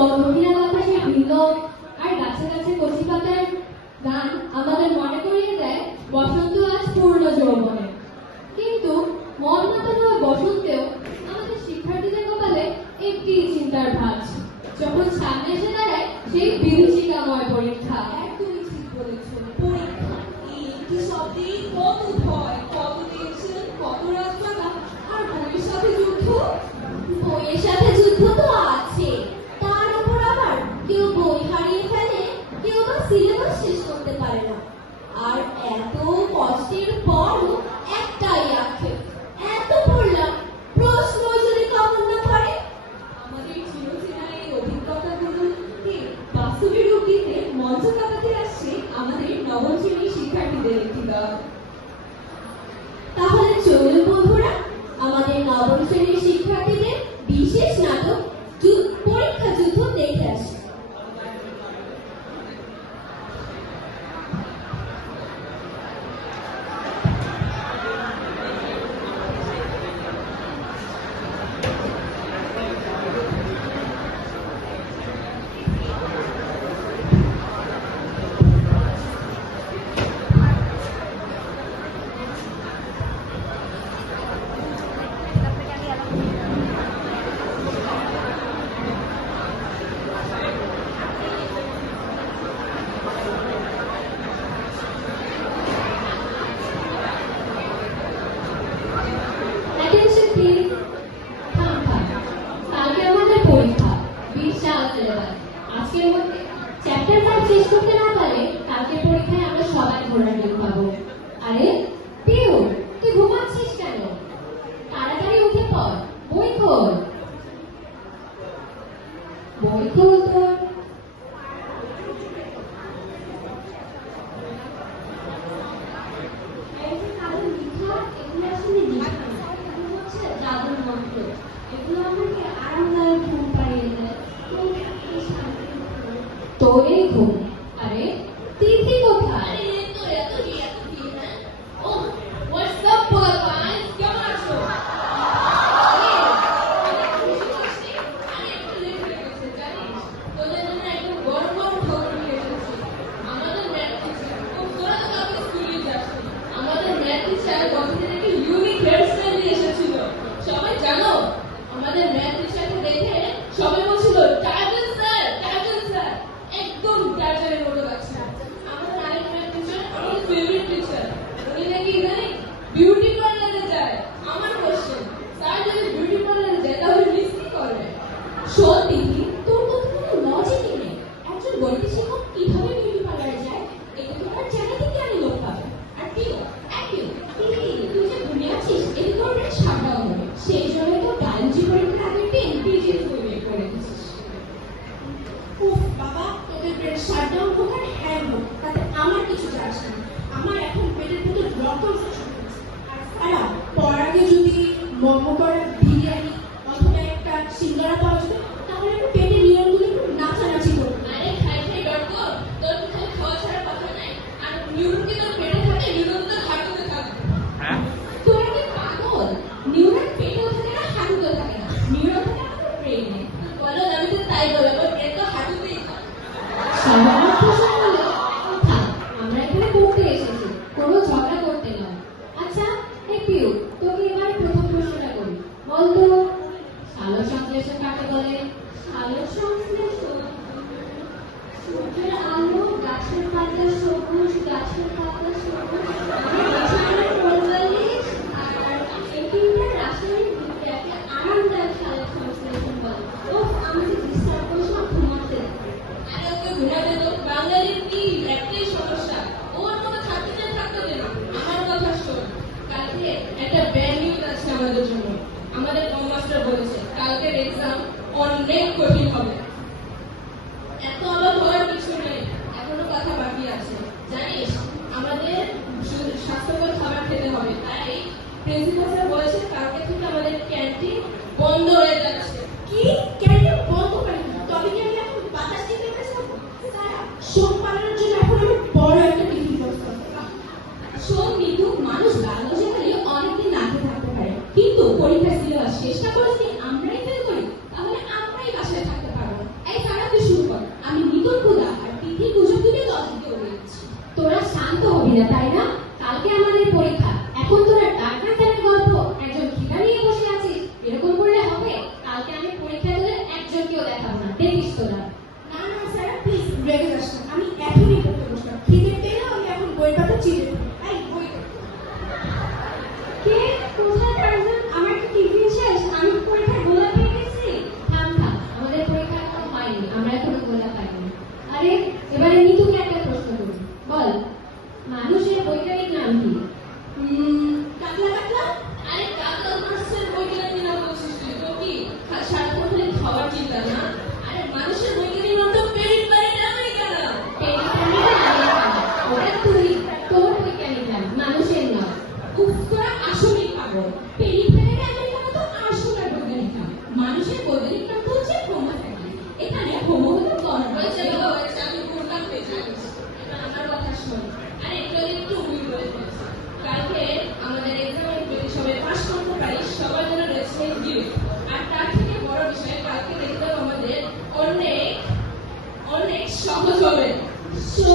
মহিলা বাতাসে ভিন্ন আর গাছে গাছে কচি পাতার গান আমাদের মনে করিয়ে দেয় বসন্ত আজ পূর্ণ যৌবনে। কিন্তু মন মাতানো বসন্তেও আমাদের শিক্ষার্থীদের কপালে একটি চিন্তার ভাঁজ, যখন সামনে এসে দাঁড়ায় সেই বিভীষিকাময় পরীক্ষা। একদমই ঠিক বলেছ, পরীক্ষা। এই একটি শব্দেই কত ভয়, কত টেনশন, কত রাজপালা, আর বইয়ের সাথে যুদ্ধ। বইয়ের সাথে যুদ্ধ তো আছে, তার উপর আবার কেউ বই হারিয়ে ফেলে, কেউ বা সিলেবাস শেষ করতে পারে না। আর এত কষ্টের পরও একটাই আক্ষেপ, এত পড়লাম, প্রশ্ন যদি কমন না পড়ে। আমাদের চিরচেনা এই অভিজ্ঞতাগুলোকে বাস্তবে রূপ দিতে মঞ্চ কাঁপাতে আসছে আমাদের নবম শ্রেণীর শিক্ষার্থীদের একটি দল। তাহলে চলুন বন্ধুরা, আমাদের নবম শ্রেণীর শিক্ষার্থীদের বিশেষ নাটক পরীক্ষা যুদ্ধ দেখে আসি। Attention please. থাম থাম। কালকে আমাদের পরীক্ষা, বিশাল সিলেবাস। আজকের মধ্যে চ্যাপ্টার 5 শেষ করতে না পারলে কালকের পরীক্ষায় আমরা সবাই ঘোরাঘুরি খাবো। আরে পিউ, তুই ঘুমাচ্ছিস কেন? তাড়াতাড়ি উঠে পড়, বই খোল। বই খোল তোর। এই যে কারণ লিখা, এগুলো আসলে লিখা না, এগুলো হচ্ছে জাদুর মন্ত্র। এগুলো আমাকে আরামদায়ক ঘুম পাড়িয়ে দেয়, খুব শান্তি দেয়। তোর এই ঘুম। আরে তিথি কোথায়? What's up, boys? কেমন আছো? তোদের জন্য একদম গরম গরম খবর নিয়ে এসেছি। আমাদের ম্যাথ টিচার, তোরা তো কালকে স্কুলে যাচ্ছি। আমাদের ম্যাথ টিচার গতদিন একটা ইউনিক হেয়ারস্টাইল নিয়ে এসেছিল। সবাই জানো, আমাদের ম্যাথ টিচারকে দেখে সবাই বলছিল টার্জন স্যার, টার্জন স্যার। একদম টার্জনের মতো লাগছে। আমাদের আরেক ম্যাথ টিচার আমাদের ফেভারিট টিচার, উনি নাকি ইদানিং বিউটি পার্লারে যায়। আমার কোশ্চেন, স্যার যদি বিউটি পার্লারে যায় তাহলে মিস কি করবে? সত্যি তোর তো কোনো লজিকই নেই। একজন গণিত শিক্ষক কিভাবে বিউটি পার্লারে যায়, এটা তো তার জায়গা থেকে আমি লোক পাবে। আর পিও, একই তুই যে ঘুমিয়েছিস, এতে তোর ব্রেন শাটডাউন হবে। সেই জন্য তো বায়োলজি পরীক্ষার আগে পেন পিজিএস তৈরি করে দিচ্ছিস। উফ বাবা, তোদের ব্রেন শাটডাউন হোক আর হ্যাং হোক, তাতে আমার কিছু যায় আসে না। আমার এখন পেটের ভিতর রক্ত শুরু হচ্ছে। আর সারা পড়ার আগে যদি মোমো করা বিরিয়ানি অথবা একটা সিঙ্গারা পাওয়া যেত, তাহলে একটু পেটের নিয়মগুলো একটু নাচানাচি করতো। আরে খাই খাই ডক্টর, তোর তো খালি খাওয়া ছাড়া কথা নাই। আর নিউরন কি তোর পেটে থাকে? নিউরন তো হাঁটুতে থাকে। তোরা কি পাগল? নিউরন পেটেও থাকে না, হাঁটুতেও থাকে না। নিউরন থাকে আমাদের ব্রেইনে। বলো, আমি তো তাই বললাম, ওর ব্রেন তো হাঁটুতেই থাকে। সাধারণ প্রশ্ন হলো, থাক, আমরা এখানে পড়তে এসেছি, কোনো ঝগড়া করতে নয়। আচ্ছা, এই পিউ, তোকে এবার প্রথম প্রশ্নটা করি। বলতো সালোকসংশ্লেষণ কাকে বলে? সালোকসংশ্লেষণ, সূর্যের আলো, গাছের পাতা সবুজ, গাছের পাতা সবুজ, বিছানার ৪৫, আর এই তিনটা রাসায়নিক বিক্রিয়াকে আরামদায়ক সালোকসংশ্লেষণ বলে। ওহ, আমি যে ডিস্টার্ব করছি, আমার ঘুমাতে দে। আরে ওকে ঘুমাতে তো, বাঙালির কি একটাই সমস্যা, ওর মতো থাকতে চাই থাকতে দেবে। আমার কথা শোন, কালকে একটা ব্যাড নিউজ আছে আমাদের জন্য। আমাদের কম মাস্টার বলেছে কালকের এক্সাম অনেক কঠিন হবে। এত অবাক হওয়ার কিছু নেই, এখনো কথা বাকি আছে। জানিস, আমাদের স্বাস্থ্যকর খাবার খেতে হবে, তাই প্রিন্সিপাল স্যার বলেছে কালকে থেকে আমাদের ক্যান্টিন বন্ধ হয়ে যাচ্ছে। কি ক্যান্টিন বন্ধ করে দিল? তবে কি আমি এখন বাতাস খেতে পেরেছিলাম? তারা শোক পালনের জন্য এখন আমি বড় একটা টিফিন প্রস্তুত করলাম। শোক নিতু, মানুষ বায়োলজি খালি অনেকদিন না খেয়ে থাকতে পারে, কিন্তু পরীক্ষার সিলেবাস শেষ না করে যদি আমরাই ফেল করি, তাহলে আমরাই বাসায় থাকতে শান্ত হবি না, তাই না? কালকে আমাদের পরীক্ষা, এখন তোরা ডাক্তার জানের গল্প, একজন খিদা নিয়ে বসে আছিস, এরকম করলে হবে? কালকে আমি পরীক্ষায় তোদের একজনকেও দেখাবো না, দেখিস তোরা। না না স্যার প্লিজ রেগে যাস না, আমি এখনই পড়তে বসলাম, খিদে পেলে আমি এখন বই পাতা চিড়ে দেবো। এই বই কে কোথায় পারবেন? আমার কি টিফিন শেষ? আমি পরীক্ষায় গোলা পেয়ে গেছি। থাম থাম, আমাদের পরীক্ষা এখনো হয়নি, আমরা এখনো গোলা পাইনি। আরে এবারে নিতুকে একটা প্রশ্ন করি, বল মানুষের বৈজ্ঞানিক নাম কি? কাতলা কাতলা। আরে কাতলা মাছের বৈজ্ঞানিক নাম বলছিস তুই? তো কি সারাক্ষণ খালি খাবার চিন্তা না? আরে মানুষের বৈজ্ঞানিক নাম তো পেরিফেরাল আমেরিকানা। ওটা তুই, তোর বৈজ্ঞানিক নাম, মানুষের নয়। উফ, তোরা আসলেই পাগল। পেরিফেরাল আমেরিকানা তো আরশোলার বৈজ্ঞানিক নাম। মানুষের বৈজ্ঞানিক নাম তো হচ্ছে হোমো স্যাপিয়েন্স। এখানে হোমো হলো হয়েছে বাবা, হয়েছে, আমি বললাম হয়ে যাচ্ছি। এবার আমার কথা শোন। আরে একটু ভুল করে ফেলছি। কালকে আমাদের এক্সামের যদি সবাই পাস করতে পারি, সবার জন্য রয়েছে গিফট। আর তার থেকে বড় বিষয়, কালকে দেখলাম আমাদের অনেক অনেক সহজ হবে। সো